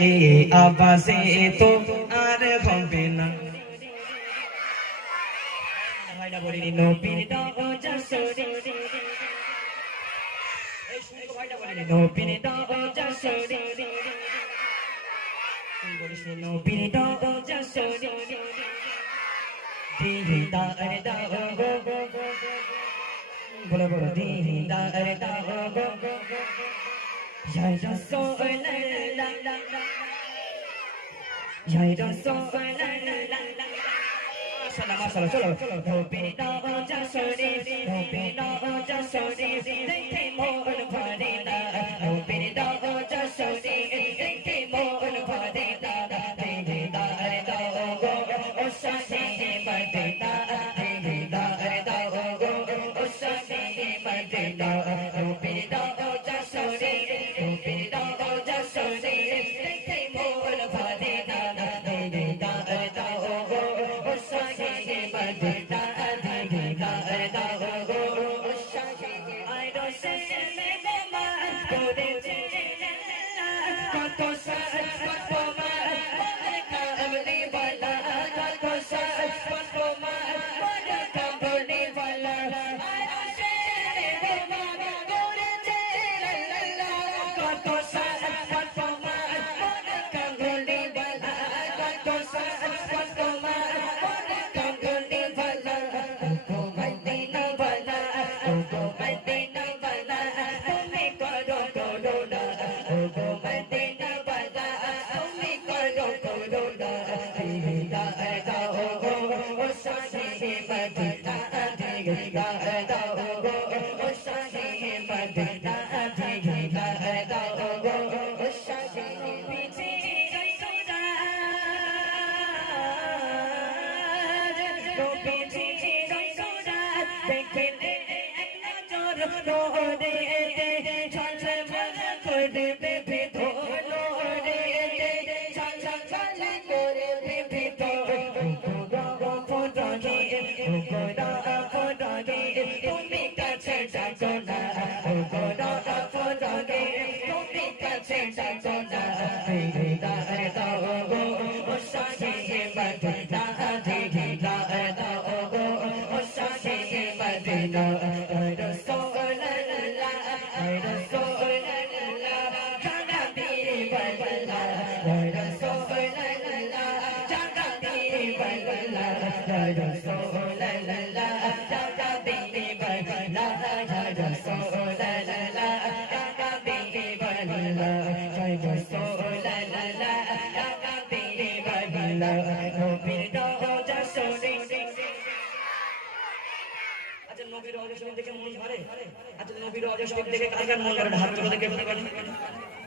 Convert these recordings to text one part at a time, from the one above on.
এ আবাসে তো আর হবে না ভাইরা বলিনি নবীর দাও যশোরে এই শুনকো ভাইরা বলিনি নবীর দাও যশোরে তুই বলিস নবীর দাও যশোরে দিদার দাও গো বলো বলো দিদার দাও গো ya rasul la la la ya rasul la la la salam salam chalo hobe da jasore hobe da jasore dekhe mon bhare da hobe da jasore dekhe mon bhare da dekhe da da go o sase bade da dekhe da da go o sase bade da hobe da jasore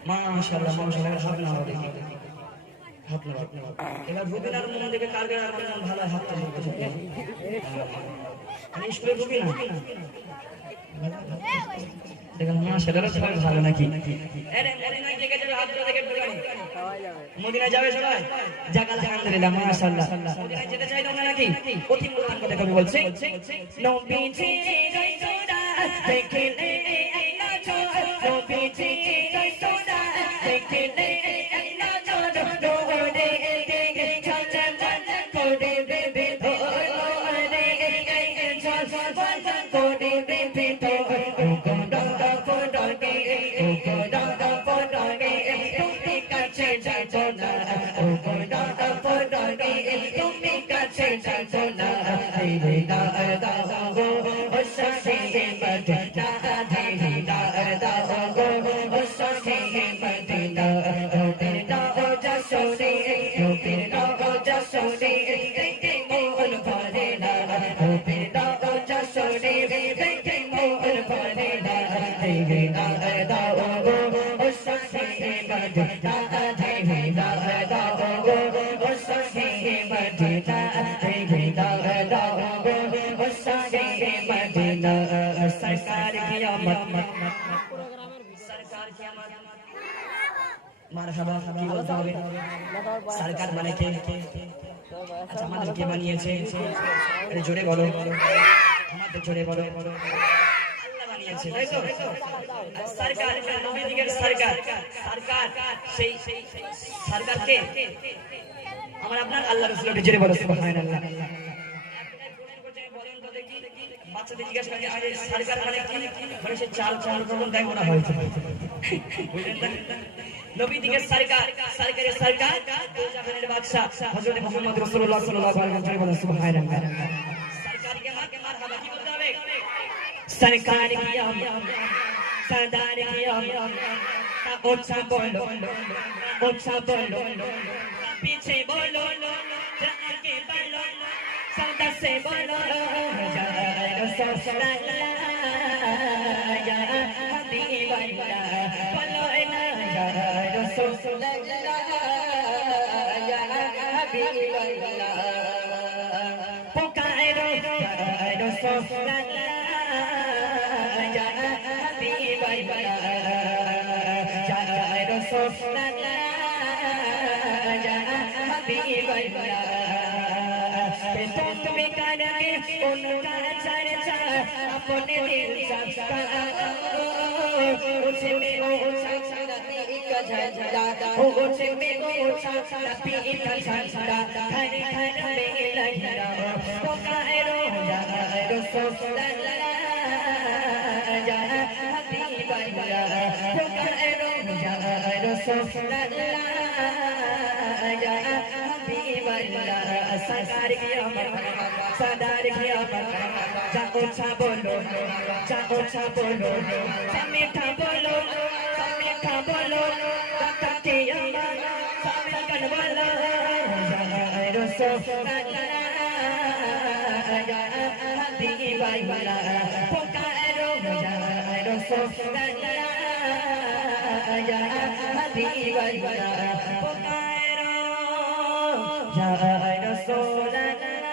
মাশাআল্লাহ মাশাআল্লাহ হাত না হবে হাত না এবার রুবিনার মন দেখে কার গায়ে আমার মন ভালো হাত না হবে আমি স্কুলে রুবি না দেখেন মাশাআল্লাহ সবাই ভালো নাকি আরে মদিনায় দেখে যাবে হাত দেখে বলবেন মদিনায় যাবে সবাই যাক আলহামদুলিল্লাহ মাশাআল্লাহ মদিনায় যেতে চাই তোমরা নাকি অতি মূল্যবান কথা কবি বলছে নবীজি রাসূলা দেখলে আইনা চো নবীজি রাসূলা দেখলে আইনা চো দোরে দেখে চাচা চাচা করে বেবে ধরে গায়ে চাচা চাচা করে বেবে ধরে গোডা পড়ে গোডা পড়ে তুমি কাছে যাও না গোডা পড়ে তুমি কাছে যাও না রে দা দা গো ও সাসে বদে দা রে দা দা গো ও সাসে বদে দা রে দা যশোরে রে দা যশোরে দেখে মন ভরে না রে দা যশোরে দেখে মন ভরে না রে দা দা গো ও সাসে বদে দা রে দা দা গো ও সাসে বদে দা রে দা দা গো ও সাসে বদে না सरकार कियामत सरकार कियामत মারহাবা কি বলতে হবে সরকার মানে কে আচ্ছা আমাদের কে বানিয়েছে আরে জোরে বলো আমাদের জোরে বলো আল্লাহ দিয়েছে তাই তো সরকার নবী দিকের সরকার সরকার সেই সরকারকে আমার আপনার আল্লাহ রাসূল জেরে বলো সুবহানাল্লাহ বাচ্চাদের জিজ্ঞাসা করি আরে সরকার মানে কি মানে সে চাল চাল প্রবণ দেয় মনে হয় নবী দিকের সরকার সরকারের সরকার দো জাহানের বাদশা হযরত মুহাম্মদ রাসূলুল্লাহ সাল্লাল্লাহু আলাইহি ওয়াসাল্লাম বলেন সুবহানাল্লাহ সরকার के মারহাবা কি বলতে হবে सरकार की सरदार की ओछा बोलो पीछे बोलो आगे बढ़ो सरदार से बोलो या हबीब अल्लाह बोलो ना या रसूल अल्लाह या हबीब अल्लाह पुकारो रसूल अल्लाह तुम्हें करके उनका चर्चा अपने दिल उसमें का झंडा उसमें का झंडा घर घर में लहरा पुकारो या रसूल अल्लाह या हबीब अल्लाह पुकारो या रसूल अल्लाह या हबीब अल्लाह सरकार की सरदार की ओछा बोलो मीठा बोलो के समीकन बोलो रसूल अल्लाह या हबीब अल्लाह पुकारो या रसूल अल्लाह या हबीब अल्लाह पुकारो या रसूल अल्लाह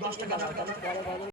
10 টাকা